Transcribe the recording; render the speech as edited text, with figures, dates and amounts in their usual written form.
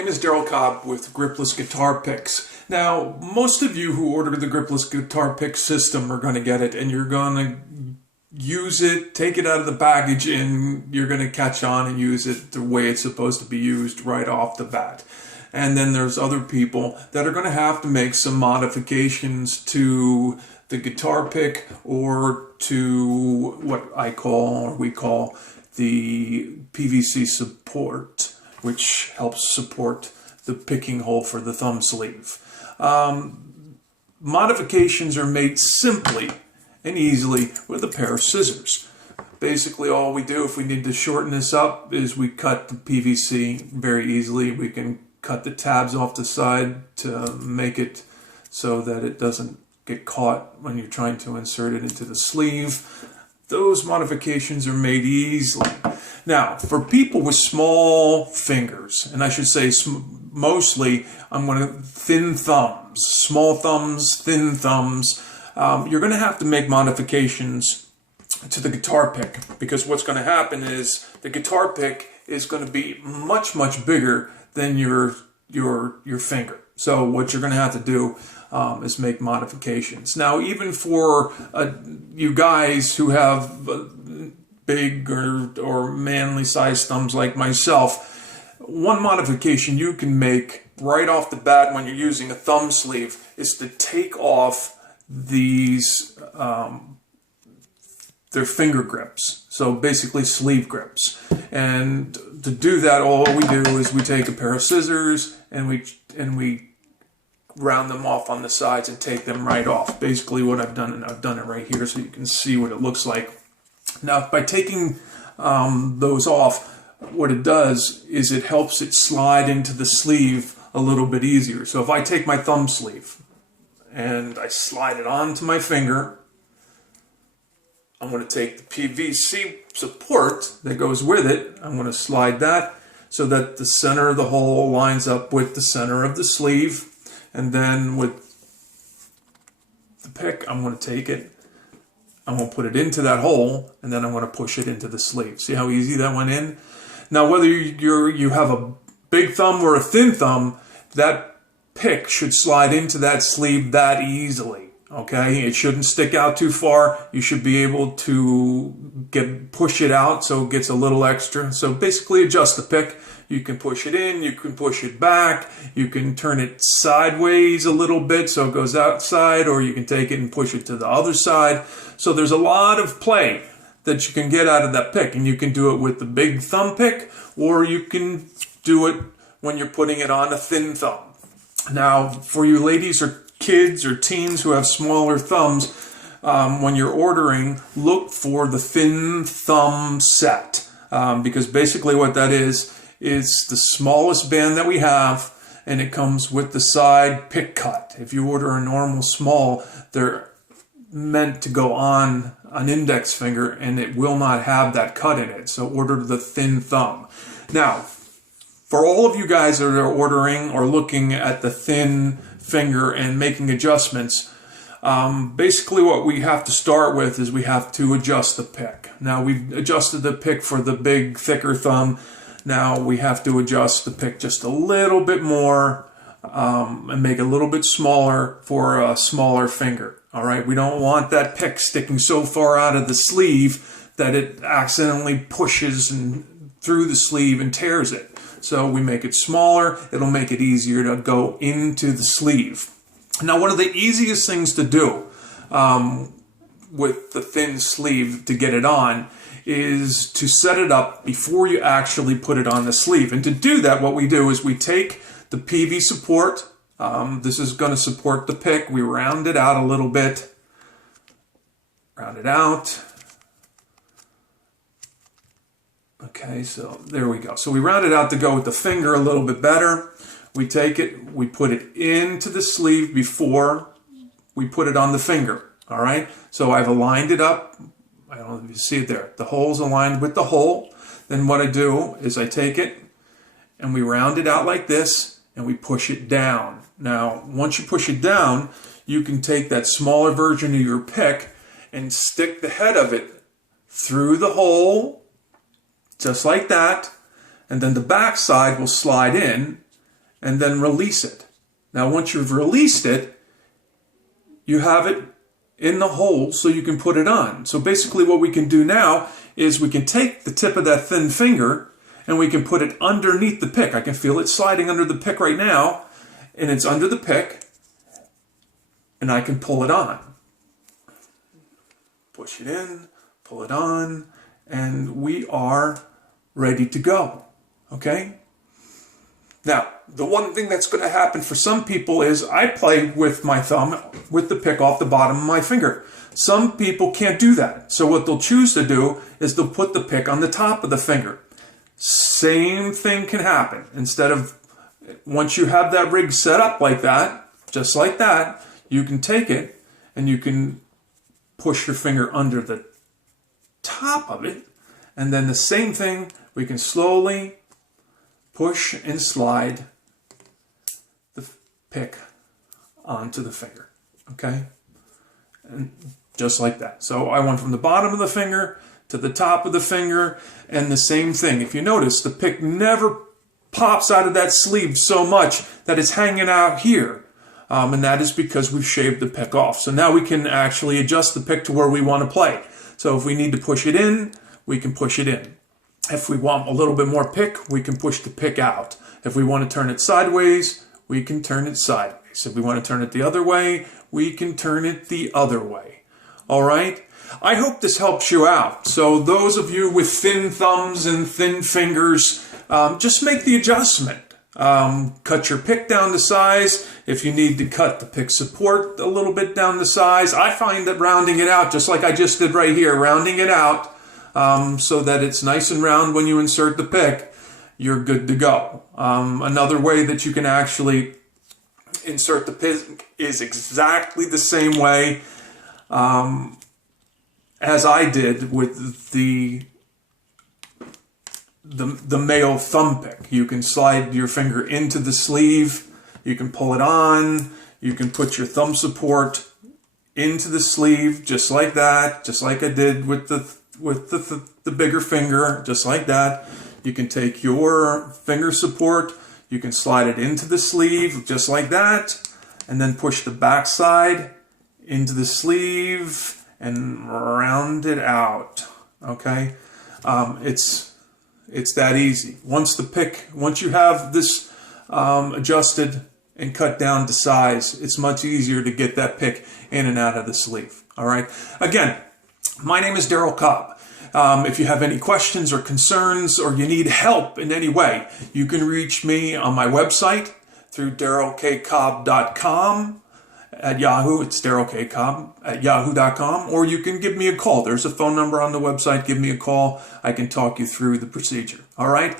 name is Daryl Cobb with Gripless Guitar Picks. Now, most of you who ordered the Gripless Guitar Pick system are going to get it, and you're going to use it, take it out of the package, and you're going to catch on and use it the way it's supposed to be used right off the bat. And then there's other people that are going to have to make some modifications to the guitar pick or to what I call, or we call, the PVC support, which helps support the picking hole for the thumb sleeve. Modifications are made simply and easily with a pair of scissors. Basically, all we do if we need to shorten this up is we cut the PVC very easily. We can cut the tabs off the side to make it so that it doesn't get caught when you're trying to insert it into the sleeve. Those modifications are made easily. Now, for people with small fingers, and I should say mostly, I'm going to thin thumbs, small thumbs, thin thumbs, you're going to have to make modifications to the guitar pick, because what's going to happen is the guitar pick is going to be much, much bigger than your finger. So what you're going to have to do is make modifications. Now, even for you guys who have big or manly sized thumbs like myself, one modification you can make right off the bat when you're using a thumb sleeve is to take off these their finger grips, so basically sleeve grips. And to do that, all we do is we take a pair of scissors and we round them off on the sides and take them right off. Basically what I've done, and I've done it right here so you can see what it looks like. Now, by taking those off, what it does is it helps it slide into the sleeve a little bit easier. So if I take my thumb sleeve and I slide it onto my finger, I'm going to take the PVC support that goes with it. I'm going to slide that so that the center of the hole lines up with the center of the sleeve. And then with the pick, I'm going to take it, I'm going to put it into that hole, and then I'm going to push it into the sleeve. See how easy that went in? Now, whether you have a big thumb or a thin thumb, that pick should slide into that sleeve that easily. Okay, it shouldn't stick out too far. You should be able to push it out so it gets a little extra. So basically adjust the pick. You can push it in, you can push it back, you can turn it sideways a little bit so it goes outside, or you can take it and push it to the other side. So there's a lot of play that you can get out of that pick, and you can do it with the big thumb pick, or you can do it when you're putting it on a thin thumb. Now, for you ladies or kids or teens who have smaller thumbs, when you're ordering, look for the thin thumb set, because basically what that is the smallest band that we have, and it comes with the side pick cut. If you order a normal small, they're meant to go on an index finger, and it will not have that cut in it. So order the thin thumb. Now, for all of you guys that are ordering or looking at the thin finger and making adjustments, basically what we have to start with is we have to adjust the pick. Now, we've adjusted the pick for the big, thicker thumb. Now we have to adjust the pick just a little bit more and make it a little bit smaller for a smaller finger. All right, we don't want that pick sticking so far out of the sleeve that it accidentally pushes through the sleeve and tears it. So we make it smaller. It'll make it easier to go into the sleeve. Now, one of the easiest things to do with the thin sleeve to get it on is to set it up before you actually put it on the sleeve. And to do that, what we do is we take the PV support. This is going to support the pick. We round it out a little bit. Round it out. Okay, so there we go. So we round it out to go with the finger a little bit better. We take it, we put it into the sleeve before we put it on the finger. All right, so I've aligned it up. I don't know if you see it there. The hole's aligned with the hole. Then what I do is I take it and we round it out like this and we push it down. Now, once you push it down, you can take that smaller version of your pick and stick the head of it through the hole, just like that, and then the back side will slide in, and then release it. Now once you've released it, you have it in the hole so you can put it on. So basically what we can do now is we can take the tip of that thin finger and we can put it underneath the pick. I can feel it sliding under the pick right now, and it's under the pick, and I can pull it on. Push it in, pull it on, and we are ready to go. Okay? Now, the one thing that's going to happen for some people is I play with my thumb with the pick off the bottom of my finger. Some people can't do that. So what they'll choose to do is they'll put the pick on the top of the finger. Same thing can happen. Instead of, once you have that rig set up like that, just like that, you can take it and you can push your finger under the top of it. And then the same thing, we can slowly push and slide the pick onto the finger, okay? And just like that. So I went from the bottom of the finger to the top of the finger, and the same thing. If you notice, the pick never pops out of that sleeve so much that it's hanging out here. And that is because we've shaved the pick off. So now we can actually adjust the pick to where we want to play. So if we need to push it in, we can push it in. If we want a little bit more pick, we can push the pick out. If we want to turn it sideways, we can turn it sideways. If we want to turn it the other way, we can turn it the other way. All right? I hope this helps you out. So those of you with thin thumbs and thin fingers, just make the adjustment. Cut your pick down to size. If you need to cut the pick support a little bit down to size, I find that rounding it out, just like I just did right here, rounding it out, so that it's nice and round when you insert the pick, you're good to go. Another way that you can actually insert the pick is exactly the same way as I did with the male thumb pick. You can slide your finger into the sleeve, you can pull it on, you can put your thumb support into the sleeve just like that, just like I did with the bigger finger, just like that. You can take your finger support, you can slide it into the sleeve just like that, and then push the back side into the sleeve and round it out. Okay? It's that easy. Once you have this adjusted and cut down to size, it's much easier to get that pick in and out of the sleeve. All right? Again, my name is Daryl Cobb. If you have any questions or concerns or you need help in any way, you can reach me on my website through darylkcobb.com. At Yahoo, it's darylkcobb at yahoo.com, or you can give me a call. There's a phone number on the website. Give me a call. I can talk you through the procedure. All right?